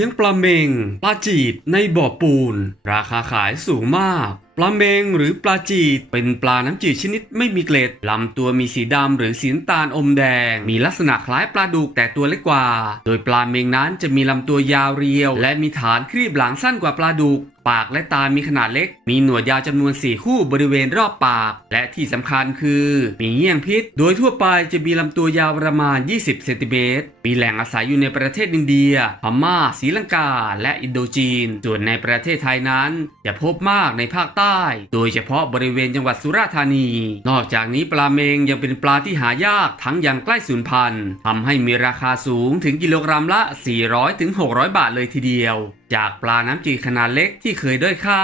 ลี้ยงปลาเมงปลาจีดในบ่อปูน ราคาขายสูงมาก ปลาเมงหรือปลาจีดเป็นปลาน้ำจืดชนิดไม่มีเกล็ดลำตัวมีสีดำหรือสีน้ำตาลอมแดง มีลักษณะคล้ายปลาดุกแต่ตัวเล็กกว่า โดยปลาเมงนั้นจะมีลำตัวยาวเรียว และมีฐานครีบหลังสั้นกว่าปลาดุกปากและตามีขนาดเล็ก มีหนวดยาวจำนวน 4 คู่บริเวณรอบปาก และที่สำคัญคือ มีเงี้ยงพิษ โดยทั่วไปจะมีลำตัวยาวประมาณ 20 เซนติเมตร มีแหล่งอาศัยอยู่ในประเทศอินเดีย พม่าศรีลังกา และอินโดจีน ส่วนในประเทศไทยนั้นจะพบมากในภาคใต้โดยเฉพาะบริเวณจังหวัดสุราษฎร์ธานี นอกจากนี้ปลาเมงยังเป็นปลาที่หายากทั้งยังใกล้สูญพันธุ์ทำให้มีราคาสูงถึงกิโลกรัมละ 400-600 บาทเลยทีเดียว จากปลาน้ำจืดขนาดเล็กที่เคยด้อยค่า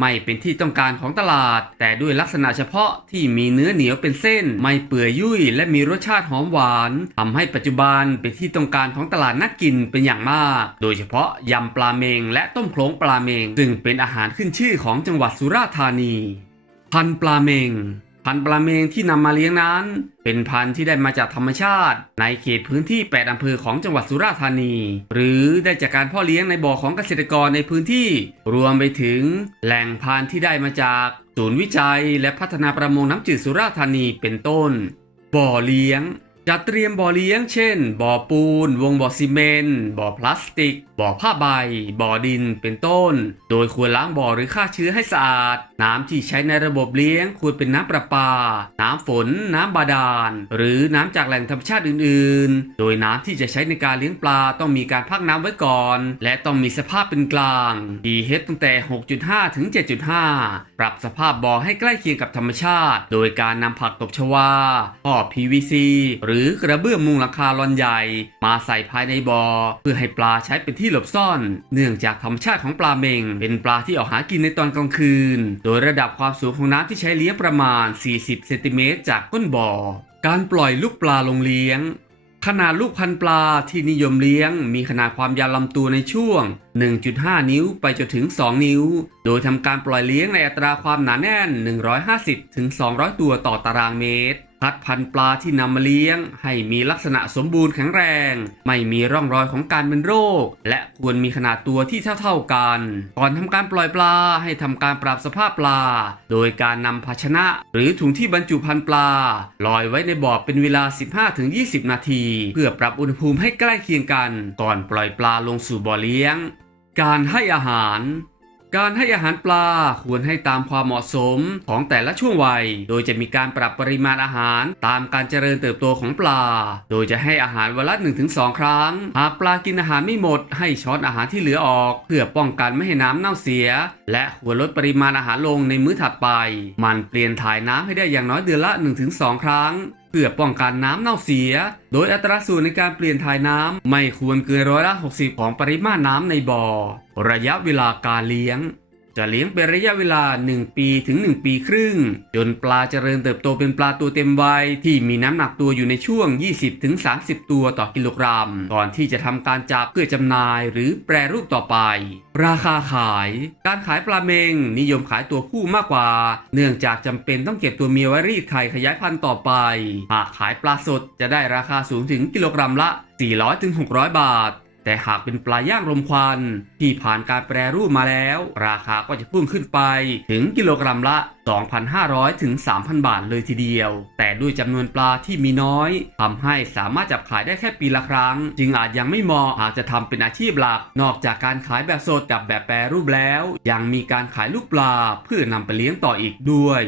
ไม่เป็นที่ต้องการของตลาด แต่ด้วยลักษณะเฉพาะที่มีเนื้อเหนียวเป็นเส้น ไม่เปื่อยยุ่ยและมีรสชาติหอมหวานทำให้ปัจจุบันเป็นที่ต้องการของตลาดนักกินเป็นอย่างมาก โดยเฉพาะยำปลาเมงและต้มโคลงปลาเมง ซึ่งเป็นอาหารขึ้นชื่อของจังหวัดสุราษฎร์ธานี พันปลาเมง พันธุ์ปลาเมงที่นำมาเลี้ยงนั้น เป็นพันธุ์ที่ได้มาจากธรรมชาติ ในเขตพื้นที่ 8 อำเภอของจังหวัดสุราษฎร์ธานี หรือได้จากการพ่อเลี้ยงในบ่อของเกษตรกรในพื้นที่ รวมไปถึง แหล่งพันธุ์ที่ได้มาจากศูนย์วิจัย และพัฒนาประมงน้ำจืดสุราษฎร์ธานีเป็นต้น บ่อเลี้ยงจะเตรียมบ่อเลี้ยง เช่น บ่อปูน วงบ่อซีเมนต์บ่อพลาสติก บ่อผ้าใบ บ่อดิน เป็นต้น โดยควรล้างบ่อหรือฆ่าเชื้อให้สะอาด น้ำที่ใช้ในระบบเลี้ยงควรเป็นน้ำประปา น้ำฝน น้ำบาดาล หรือน้ำจากแหล่งธรรมชาติอื่น ๆ โดยน้ำที่จะใช้ในการเลี้ยงปลาต้องมีการพักน้ำไว้ก่อน และต้องมีสภาพเป็นกลาง pH ตั้งแต่ 6.5 ถึง 7.5 ปรับสภาพบ่อให้ใกล้เคียงกับธรรมชาติ โดยการนำผักตบชวาท่อ PVC หรือกระเบื้องมุงหลังคาลอนใหญ่ มาใส่ภายในบ่อ เพื่อให้ปลาใช้เป็นที่หลบซ่อน เนื่องจากธรรมชาติของปลาเมง เป็นปลาที่ออกหากินในตอนกลางคืน โดยระดับความสูงของน้ำที่ใช้เลี้ยงประมาณ 40 เซนติเมตรจากก้นบ่อ การปล่อยลูกปลาลงเลี้ยง ขนาดลูกพันปลาที่นิยมเลี้ยง มีขนาดความยาวลำตัวในช่วง 1.5 นิ้วไปจนถึง 2 นิ้ว โดยทำการปล่อยเลี้ยงในอัตราความหนาแน่น 150ถึง200 ตัวต่อตารางเมตรคัดพันธุ์ปลาที่นำมาเลี้ยง ให้มีลักษณะสมบูรณ์แข็งแรง ไม่มีร่องรอยของการเป็นโรค และควรมีขนาดตัวที่เท่าๆกัน ก่อนทำการปล่อยปลาให้ทำการปรับสภาพปลา โดยการนำภาชนะ หรือถุงที่บรรจุพันธุ์ปลา ลอยไว้ในบ่อเป็นเวลา 15-20 นาที เพื่อปรับอุณหภูมิให้ใกล้เคียงกัน ก่อนปล่อยปลาลงสู่บ่อเลี้ยง การให้อาหาร การให้อาหารปลาควรให้ตามความเหมาะสมของแต่ละช่วงวัย โดยจะมีการปรับปริมาณอาหารตามการเจริญเติบโตของปลา โดยจะให้อาหารวันละ 1-2 ครั้ง หากปลากินอาหารไม่หมด ให้ช้อนอาหารที่เหลือออก เพื่อป้องกันไม่ให้น้ำเน่าเสีย และควรลดปริมาณอาหารลงในมื้อถัดไป มันเปลี่ยนถ่ายน้ำให้ได้อย่างน้อยเดือนละ 1-2 ครั้ง พื่อป้องกันน้ำเน่าเสีย โดยอัตราส่วนในการเปลี่ยนถ่ายน้ำไม่ควรเกินร้อยละ 60 ของปริมาณน้ำในบ่อ ระยะเวลาการเลี้ยง จะเลี้ยงเป็นระยะเวลา 1 ปีถึง 1 ปีครึ่ง จนปลาเจริญเติบโตเป็นปลาตัวเต็มวัยที่มีน้ำหนักตัวอยู่ในช่วง 20ถึง30 ตัวต่อกิโลกรัม ก่อนที่จะทำการจับเพื่อจำหน่ายหรือแปรรูปต่อไป ราคาขาย การขายปลาเมงนิยมขายตัวผู้มากกว่า เนื่องจากจำเป็นต้องเก็บตัวเมียไว้รีดไข่ขยายพันธุ์ต่อไป หากขายปลาสดจะได้ราคาสูงถึงกิโลกรัมละ 400-600 บาท แต่หากเป็นปลาย่างรมควันที่ผ่านการแปรรูปมาแล้ว ราคาก็จะพุ่งขึ้นไปถึงกิโลกรัมละ 2,500 ถึง 3,000 บาทเลยทีเดียว แต่ด้วยจำนวนปลาที่มีน้อย ทำให้สามารถจับขายได้แค่ปีละครั้ง จึงอาจยังไม่เหมาะหากจะทำเป็นอาชีพหลัก นอกจากการขายแบบสดกับแบบแปรรูปแล้ว ยังมีการขายลูกปลาเพื่อนำไปเลี้ยงต่ออีกด้วย